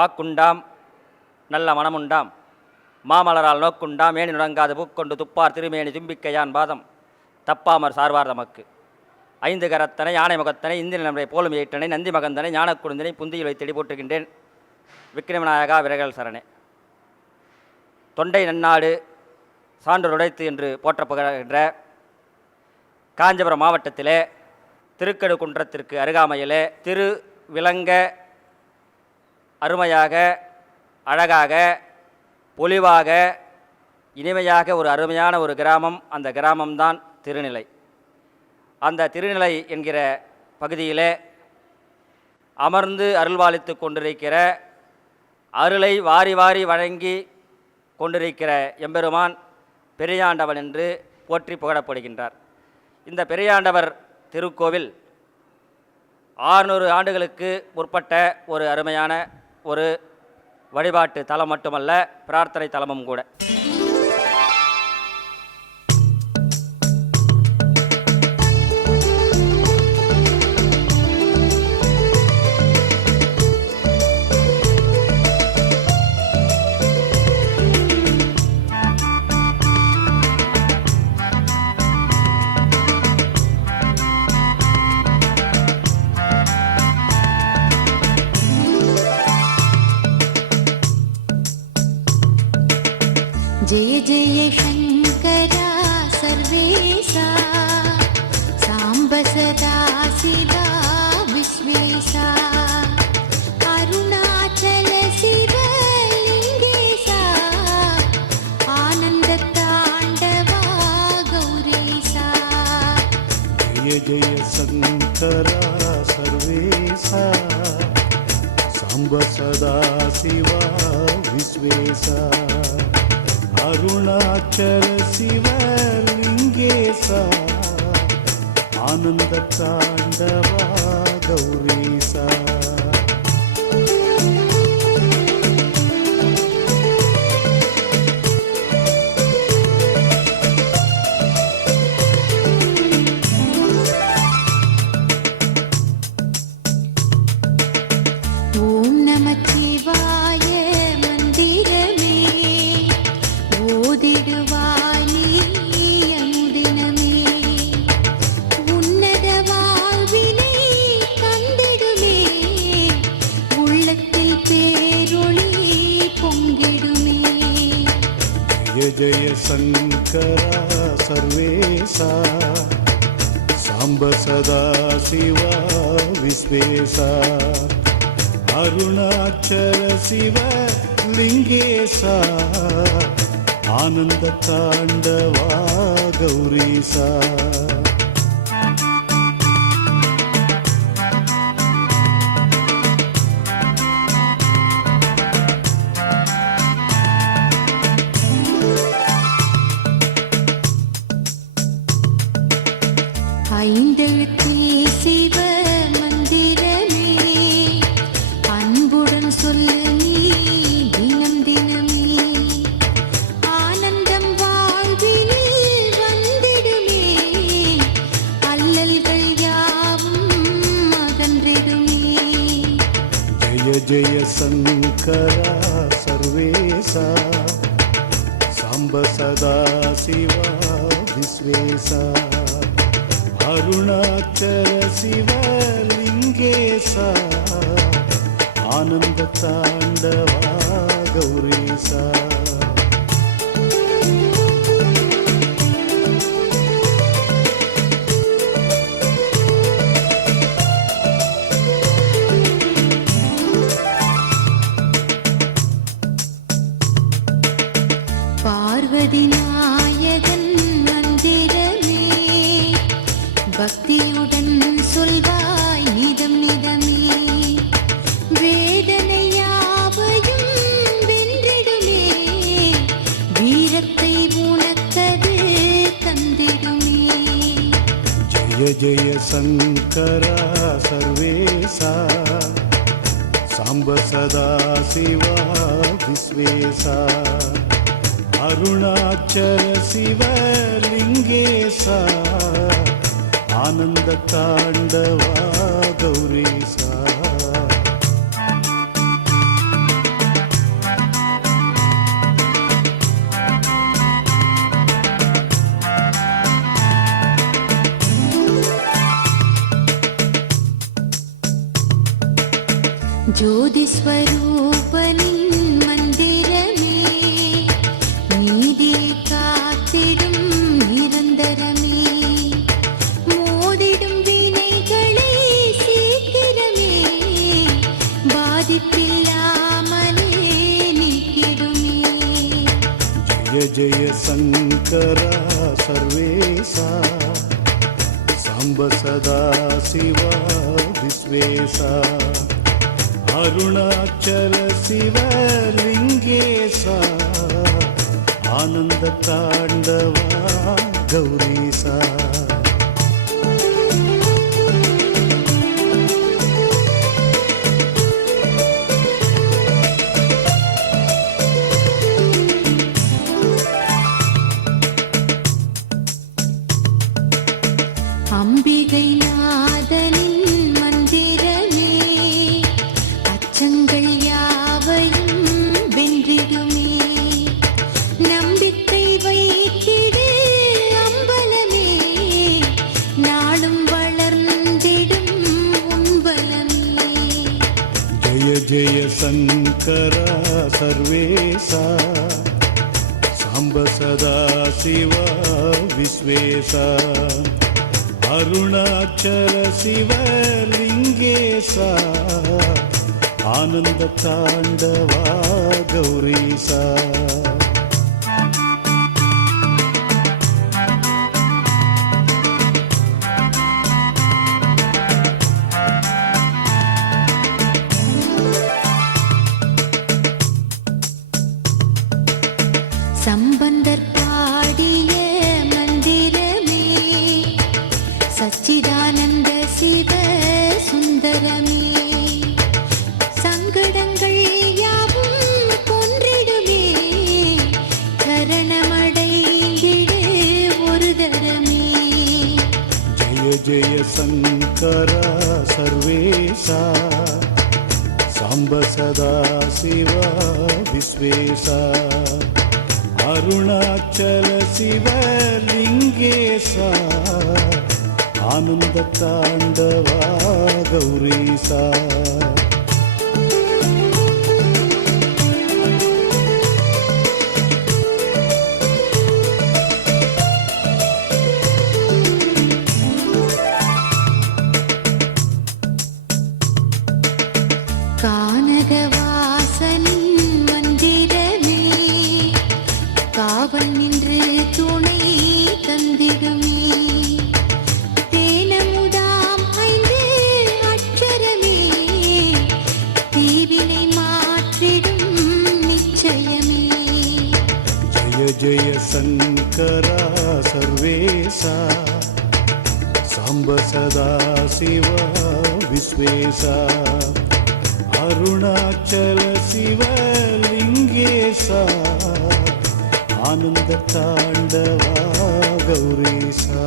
வாக்குண்டாம் நல்ல மனமுண்டாம் மாமலரால் நோக்குண்டாம் மேனி நுடங்காது பூக்கொண்டு துப்பார் திருமேனி தும்பிக்கையான் பாதம் தப்பாமர் சார்வார் தமக்கு. 5 கரத்தனை யானை முகத்தனை இந்திர நம்மை போலும் ஏற்றனை நந்தி மகந்தனை ஞானக்குழுந்தனை புந்தியில் வைத்தடி போட்டுகின்றேன் விக்ரமநாயகா விரகல் சரணே. தொண்டை நன்னாடு சான்று உடைத்து என்று போற்றப்படுகின்ற காஞ்சிபுரம் மாவட்டத்திலே திருக்கடுகுன்றத்திற்கு அருகாமையிலே திரு விலங்க அருமையாக அழகாக பொலிவாக இனிமையாக ஒரு அருமையான ஒரு கிராமம். அந்த கிராமம்தான் திருநிலை. அந்த திருநிலை என்கிற பகுதியிலே அமர்ந்து அருள்வாளித்து கொண்டிருக்கிற அருளை வாரி வாரி வழங்கி கொண்டிருக்கிற எம்பெருமான் பெரியாண்டவன் என்று போற்றி புகழப்படுகின்றார். இந்த பெரியாண்டவர் திருக்கோவில் 600 ஆண்டுகளுக்கு முற்பட்ட ஒரு அருமையான ஒரு வழிபாட்டு தலம் மட்டுமல்ல, பிரார்த்தனை தலமும் கூட. जय जय शंकरा सर्वेशा सांब सदा शिवा विश्वेशा अरुणाचल शिवलिंगेशा आनंद तांडवा गौरीशा. जय जय शंकरा सर्वेशा सांब सदा शिवा विश्वेशा अरुणाचल शिवलिंगेशा आनंद तांडवा गौरीशा. ओम नमः शिवाय मंदिरमे ஓதிடுவாய் நீ அனுதினமே உன்னத வாழ்வினை தந்திடுமே உள்ளத்தில் பேரொளி பொங்கிடுமே. जय जय शंकरा सर्वेशा सांब सदा शिवा विश्वेशा अरुणाचल शिवलिंगेशा आनंद तांडवा गौरीशा. ஐந்தெழுத்தில் சிவ மந்திரமே அன்புடன் சொல்லு நீ தினம் தினமே ஆனந்தம் வாழ்வினில் வந்திடுமே அல்லல்கள் யாவும் அகன்றிடுமே. जय जय शंकरा सर्वेशा सांब सदा शिवा विश्वेशा अरुणाचल शिवलिंगेशा आनंद तांडवा गौरीशा. பார்வதி நாயகன் மந்திரமே பக்தியுடன் சொல்வாய் நிதம் நிதமே வேதனை யாவையும் வென்றிடுமே வீரத்தை உனக்கது தந்திடுமே. जय जय शंकरा सर्वेशा सांब सदा शिवा विश्वेशा अरुणाचल शिवलिंगेशा आनंद तांडवा गौरीशा. ஜோதிஸ்வரூபனின் மந்திரமே நீதியை காத்திடும் நிரந்தரமே மோதிடும் வினைகளை சீக்கிரமே பாதிப்பில்லாமலே நீக்கிடுமே. ஜய ஜய சங்கரா சர்வேசா சாம்ப சதா சிவா விஸ்வேசா அருணாச்சல சிவலிங்கேசா ஆனந்த தாண்டவா கௌரீசா. அம்பிகை நாதனின் மந்திரமே அச்சங்கள் யாவையும் வென்றிடுமே நம்பிக்கை வைத்திடு அம்பலமே நாளும் வளர்ந்திடும் உன்பலமே. ஜய ஜய சங்கரா சர்வேசா சாம்ப சதா சிவா விஸ்வேசா அருணாச்சல சிவலிங்கேசா ஆனந்த தாண்டவா கௌரீசா. சம்பந்தர் பாடிய மந்திரமே சச்சிதானந்த சிவ சுந்தரமே சங்கடங்கள் யாவும் கொன்றிடுமே சரணமடைந்திடு ஒரு தரமே. ஜய ஜய சங்கரா சர்வேசா சாம்ப சதா சிவா விஸ்வேசா அருணாச்சல சிவலிங்கேசா ஆனந்த தாண்டவா கௌரீசா. கானகவாசனின் மந்திரமே காவல் நின்று துணை தந்திடுமே தேனமுதாம் 5 அட்சரமே தீவினை மாற்றிடும் நிச்சயமே. ஜய ஜய சங்கரா சர்வேசா சாம்ப சதா சிவா விஸ்வேசா அருணாச்சல சிவலிங்கேசா ஆனந்த தாண்டவா கௌரீசா.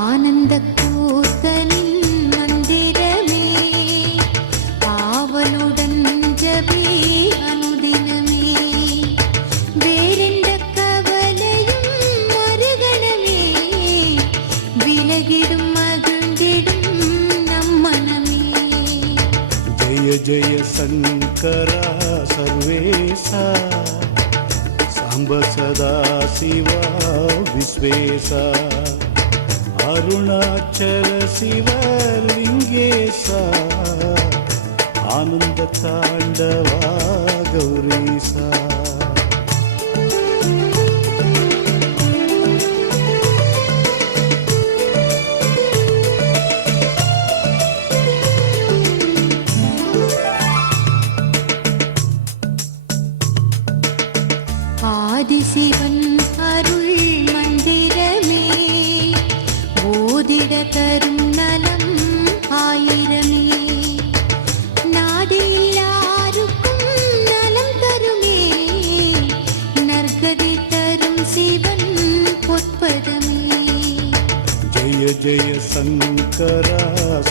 ஆனந்த கூத்தனின் மந்திரமே ஆவலுடன் ஜபி அனுதினமே வேறெந்த கவலையும் மறுகணமே விலகிடும் மகிழ்ந்திடும் நம் மனமே. ஜய ஜய சங்கரா சர்வேசா சாம்ப சதா சிவா விஸ்வேசா அருணாச்சல சிவலிங்கேசா ஆனந்த தாண்டவா கௌரீசா. ஆதிசிவன் அருள் மந்திரமே ஓதிட தரும் நலம் ஆயிரமே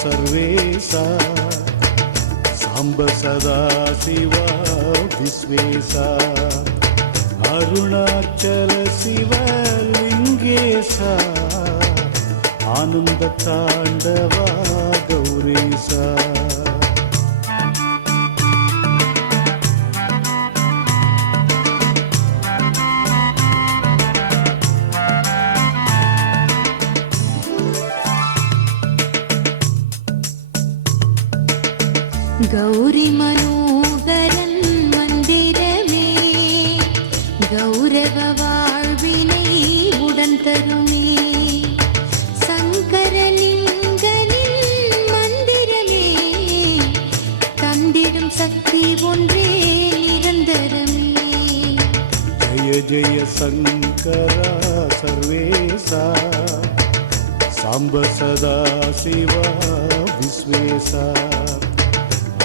सर्वेशा साम्ब सदा शिवा विश्वेशा अरुणाचल शिवलिङ्गेशा आनन्द ताण्डवा गौरीशा गौरी मनोहरन मन्दिरमे गौरव வாழ்வினை உடன் தருமே சங்கரலிங்கனின் மந்திரமே தந்திடும் சக்தி ஒன்றே நிரந்தரமே जय जय शङ्करा सर्वेशा साम्ब सदा शिवा विश्वेशा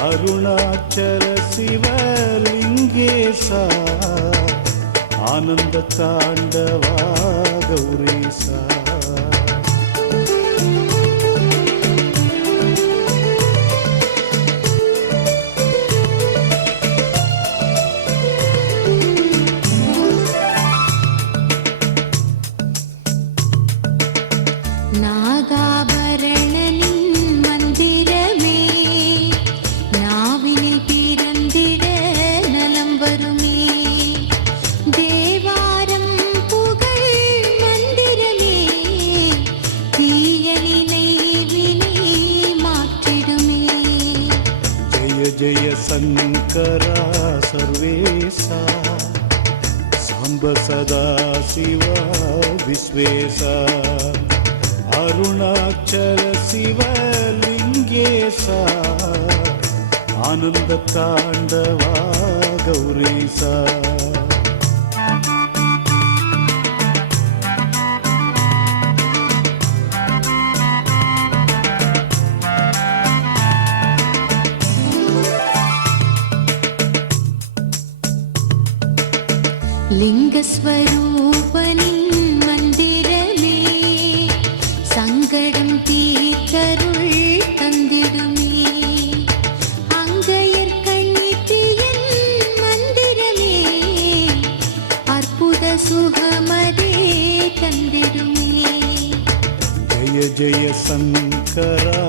अरुणाचल शिवलिङ्गेशा आनन्द ताण्डवा गौरीशा நாகாபரணனின் மந்திரமே நாவினில் பிறந்திட நலம் வருமே தேவாரம் புகழ் மந்திரமே தீயனினை வினை மாற்றிடுமே जय जय शङ्करा सर्वेशा साम्ब सदा शिवा विश्वेशा अरुणाचल शिवलिङ्गेशा आनन्द ताण्डवा गौरीशा லிங்கஸ்வரூபனின் மந்திரமே சங்கடம் தீர்த்தருள் தந்திடுமே அங்கையர் கண்ணிற்றியன் மந்திரமே அற்புத சுகமதே தந்திடுமே जय जय शङ्करा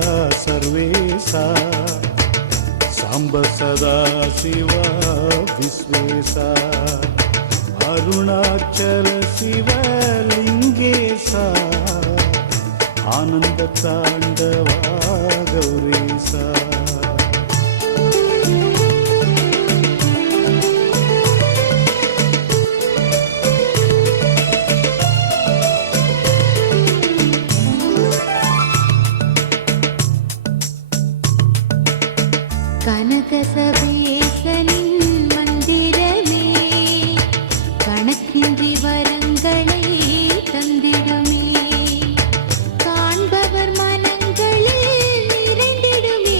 सर्वेशा साम्ब सदा शिवा विश्वेशा अरुणाचल शिवलिङ्गेशा आनन्द ताण्डवा गौरीशा கனகசபேசனின் மந்திரமே கணக்கின்றி வரங்களை தந்திடுமே காண்பவர் மனங்களில் நிறைந்திடுமே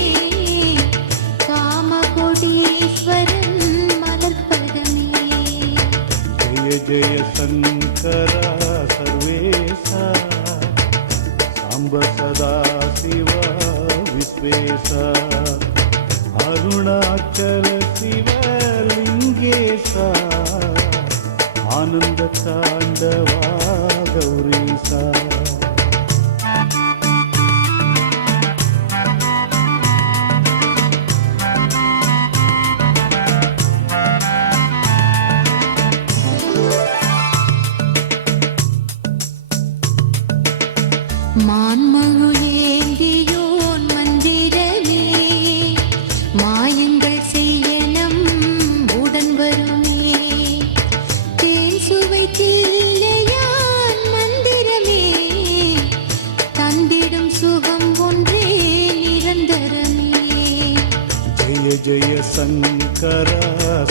காமகோடீஸ்வரன் மலர்பதமே जय जय शङ्करा सर्वेशा साम्ब सदा शिवा विश्वेशा अरुणाचल शिवलिङ्गेशा आनन्द ताण्डवा गौरीशा மான்மகுழேந்தியோன் மந்திரமே மாயங்கள் செய்ய நம் உடன் வருமே தேன் சுவை தில்லையான் மந்திரமே தந்திடும் சுகம் ஒன்றே நிரந்தரமே जय जय शङ्करा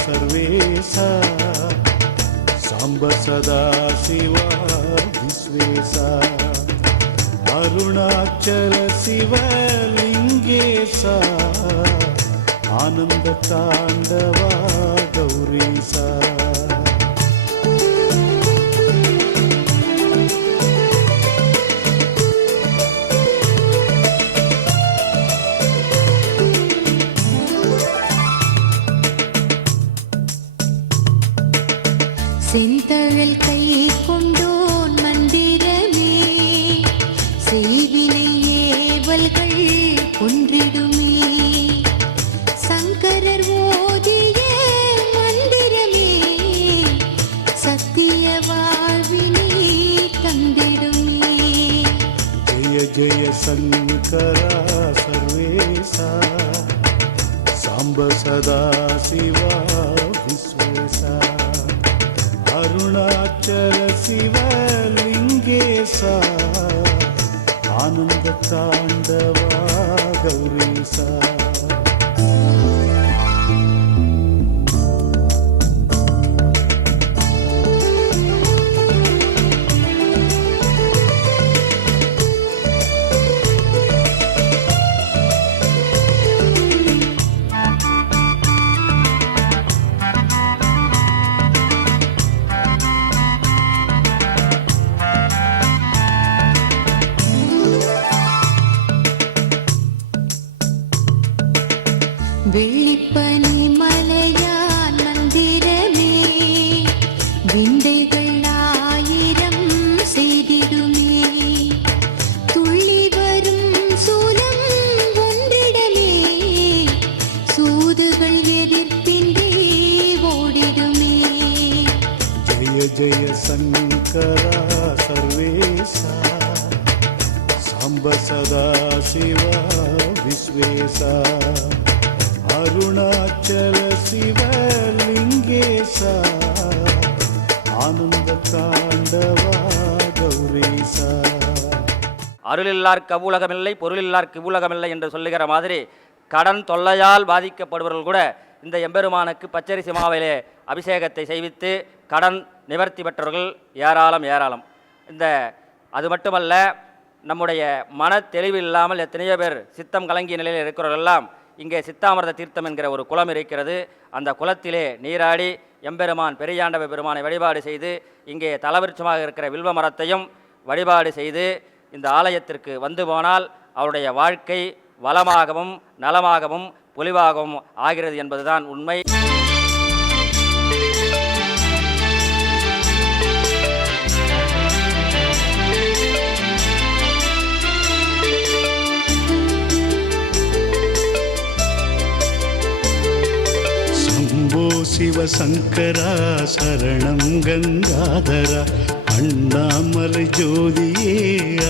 सर्वेशा साम्ब सदा शिवा विश्वेशा अरुणाचल शिवलिङ्गेशा आनन्द ताण्डवा गौरीशा सदाशिवा विश्वेशा अरुणाचल शिवलिङ्गेशा आनन्दताण्डवा गौरीशा வெள்ளிப்பனி மலையான் மந்திரமே விந்தைகள் ஆயிரம் செய்திடுமே துள்ளி வரும் சூலம் ஒன்றிடமே சூதுகள் எதிர்ப்பின்றி ஓடிடுமே जय जय शङ्करा सर्वेशा साम्ब सदा शिवा विश्वेशा अरुणाचल शिवलिङ्गेशा आनन्दताण्डवा गौरीशा அருளில்லார்க்கு அவ்வுலகமில்லை பொருளில்லார்க்கு இவ்வுலகமில்லை என்று சொல்லுகிற மாதிரி கடன் தொல்லையால் பாதிக்கப்படுபவர்கள் கூட இந்த எம்பெருமானுக்கு பச்சரிசி மாவிலே அபிஷேகத்தை செய்வித்து கடன் நிவர்த்தி பெற்றவர்கள் ஏராளம் ஏராளம். அது மட்டுமல்ல, நம்முடைய மன தெளிவு இல்லாமல் எத்தனையோ பேர் சித்தம் கலங்கிய நிலையில் இருக்கிறவர்களெல்லாம் இங்கே சித்தாமிர்த தீர்த்தம் என்கிற ஒரு குளம் இருக்கிறது. அந்த குளத்திலே நீராடி எம்பெருமான் பெரியாண்டவ பெருமானை வழிபாடு செய்து இங்கே தலவிருட்சமாக இருக்கிற வில்வ மரத்தையும் வழிபாடு செய்து இந்த ஆலயத்திற்கு வந்து போனால் அவருடைய வாழ்க்கை வளமாகவும் நலமாகவும் பொலிவாகவும் ஆகிறது என்பதுதான் உண்மை. शम्भो शिवशङ्करा शरणं गङ्गाधरा अण्णामलै ज्योतिये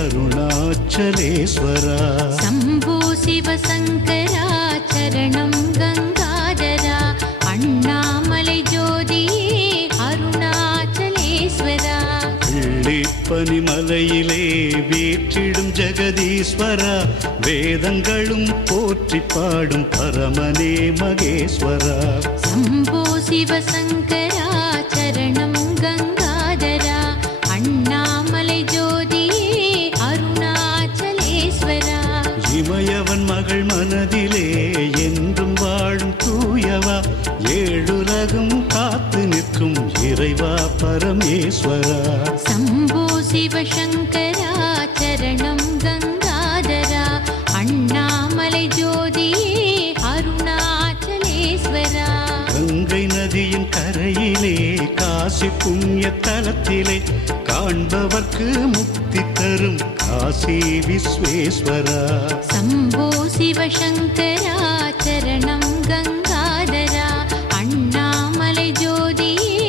अरुणाचलेश्वरा शम्भो शिवशङ्करा चरणं गङ्गाधरा अण्णामलै ज्योतिये अरुणाचलेश्वरा வெள்ளிப்பனிமலையிலே வீற்றிடும் ஜெகதீஸ்வரா வேதங்களும் போற்றி பாடும் பரமனே மகேஸ்வரா शम्भो शिवशङ्करा चरणं गङ्गाधरा अण्णामलै ज्योतिये अरुणाचलेश्वरा இமயவன் மகள் மனதிலே என்றும் வாழும் தூயவா ஏழுலகும் காத்து நிற்கும் இறைவா பரமேஸ்வரா शम्भो शिवशङ्करा चरणं गङ्गाधरा अण्णामलै ज्योतिये अरुणाचलेश्वरा கங்கை நதியின் கரையிலே காசி புண்ணிய தலத்திலே காண்பவர்க்கு முக்தி தரும் காசி விஸ்வேஸ்வரா शम्भो शिवशङ्करा चरणं गङ्गाधरा अण्णामलै ज्योतिये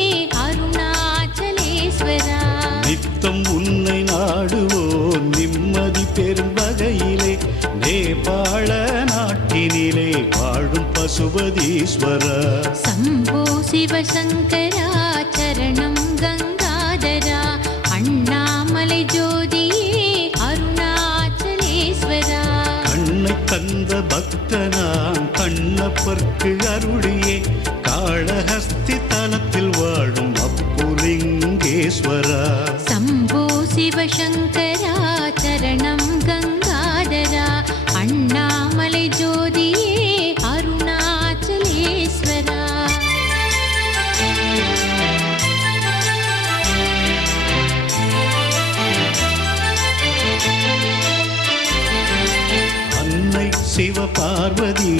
अरुणाचलेश्वरा நித்தம் உன்னை நாடுவோர் நிம்மதி பெறும் வகையிலே நேபாள நாட்டினிலே வாழும் பசுபதீஸ்வரா शम्भो शिवशङ्करा चरणं गङ्गाधरा अण्णामलै ज्योतिये अरुणाचलेश्वरा கண்ணை தந்த பக்தனாம் கண்ணப்பர்க்கு அருளியே காளஹஸ்தி தலத்தில் வாழும் அப்புலிங்கேஸ்வரா शम्भो शिवशङ्करा चरणं गङ्गाधरा अण्णामलै ज्योतिये अरुणाचलेश्वरा அன்னை சிவபார்வதி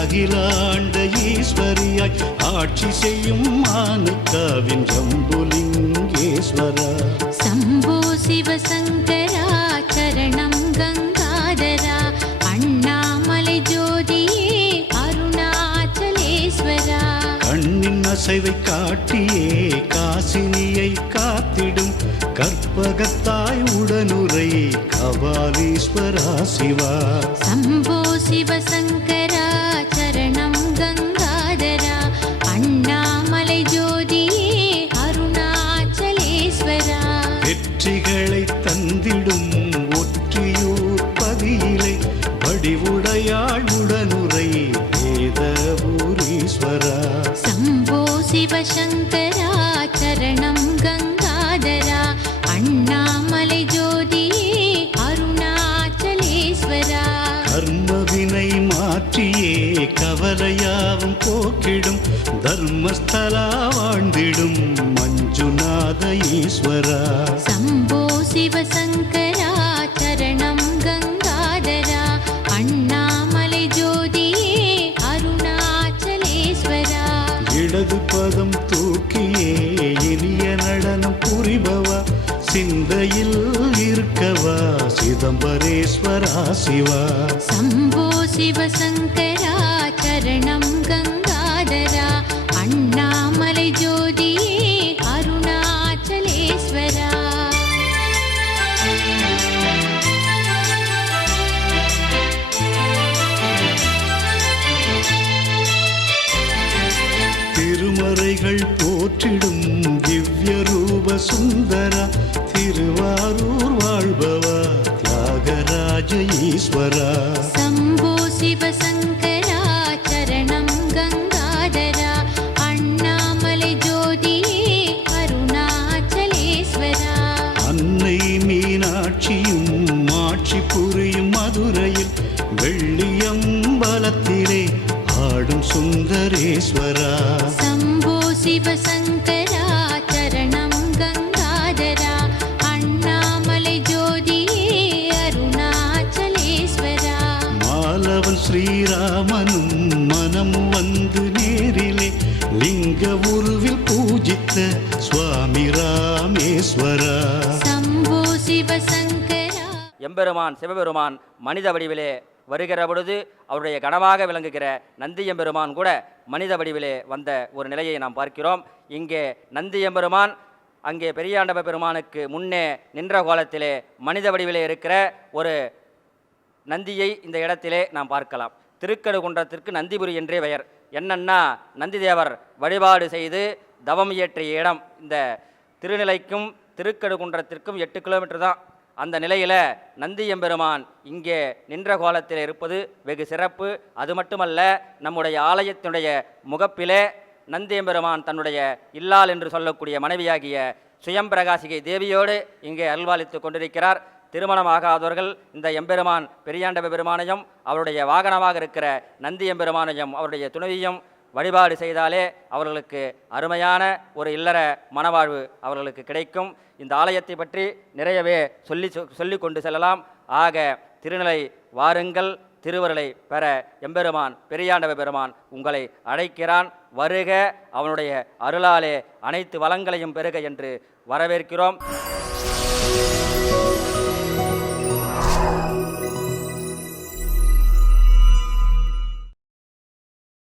அகிலாண்ட ஈஸ்வரியாய் ஆட்சி செய்யும் மானுக்காவின் ஜம்புலிங்கேஸ்வரா शम्भो शिवशङ्करा चरणं गङ्गाधरा अण्णामलै ज्योतिये अरुणाचलेश्वरा கண்ணின் அசைவை காட்டியே காசினியை காத்திடும் கற்பகத்தாய் உடனுரை கபாலீஸ்வரா சிவா शम्भो शिवशङ्करा चरणं गङ्गा உடையாள் உடனுரை வேதபூரீஸ்வரா शम्भो शिवशङ्करा चरणं गङ्गाधरा अण्णामलै ज्योतिये अरुणाचलेश्वरा கர்மவினை மாற்றியே கவலையாவும் போக்கிடும் தர்மஸ்தலா வாழ்ந்திடும் மஞ்சுநாத ஈஸ்வரா शम्भो शिवशङ्करा चरणं गङ्गाधरा अण्णामलै ज्योतिये अरुणाचलेश्वरा இடது பதம் தூக்கியே இனிய நடனம் புரிபவா சிந்தையில் இருக்கவா சிதம்பரேஸ்வரா சிவா शम्भो शिवशङ्करा चरणं गङ्गाधरा अण्णामलै ज्योतिये अरुणाचलेश्वरा திருமறைகள் போற்றிடும் திவ்ய ரூப சுந்தரா திருவாரூர் வாழ்பவா தியாகராஜ ஈஸ்வரா शम्भो शिवशङ्करा चरणं गङ्गाधरा अण्णामलै ज्योतिये अरुणाचलेश्वरा அன்னை மீனாட்சியும் ஆட்சி புரியும் மதுரையில் வெள்ளியம்பலத்திலே ஆடும் சுந்தரேஸ்வரா शम्भो शिवशङ्करा चरणं गङ्गाधरा अण्णामलै ज्योतिये अरुणाचलेश्वरा மாலவன் ஸ்ரீராமனும் மனம் வந்து நேரிலே லிங்க உருவில் பூஜித்த சுவாமி ராமேஸ்வரா शम्भो शिवशङ्करा எம்பெருமான் சிவபெருமான் மனித வடிவிலே வருகிற பொழுது அவருடைய கனமாக விளங்குகிற நந்தியம்பெருமான் கூட மனித வடிவிலே வந்த ஒரு நிலையை நாம் பார்க்கிறோம். இங்கே நந்தியம்பெருமான் அங்கே பெரியாண்டவ பெருமானுக்கு முன்னே நின்ற கோலத்திலே மனித வடிவிலே இருக்கிற ஒரு நந்தியை இந்த இடத்திலே நாம் பார்க்கலாம். திருக்கடுகுன்றத்திற்கு நந்திபுரி என்றே பெயர். என்னன்னா நந்திதேவர் வழிபாடு செய்து தவம் இயற்றிய இடம். இந்த திருநிலைக்கும் திருக்கடுகுன்றத்திற்கும் 8 கிலோமீட்டர் தான். அந்த நிலையில் நந்தியம்பெருமான் இங்கே நின்ற கோலத்தில் இருப்பது வெகு சிறப்பு. அது மட்டுமல்ல, நம்முடைய ஆலயத்தினுடைய முகப்பிலே நந்தியம்பெருமான் தன்னுடைய இல்லாள் என்று சொல்லக்கூடிய மனைவியாகிய சுயம்பிரகாசிகை தேவியோடு இங்கே அருள்வாளித்து கொண்டிருக்கிறார். திருமணமாகாதவர்கள் இந்த எம்பெருமான் பெரியாண்டவ பெருமானையும் அவருடைய வாகனமாக இருக்கிற நந்தி எம்பெருமானையும் அவருடைய துணைவியும் வழிபாடு செய்தாலே அவர்களுக்கு அருமையான ஒரு இல்லற மனவாழ்வு அவர்களுக்கு கிடைக்கும். இந்த ஆலயத்தை பற்றி நிறையவே சொல்லி கொண்டு செல்லலாம். ஆக திருநிலை வாருங்கள், திருவருளை பெற எம்பெருமான் பெரியாண்டவ பெருமான் உங்களை அழைக்கிறான். வருக, அவனுடைய அருளாலே அனைத்து வளங்களையும் பெறுக என்று வரவேற்கிறோம்.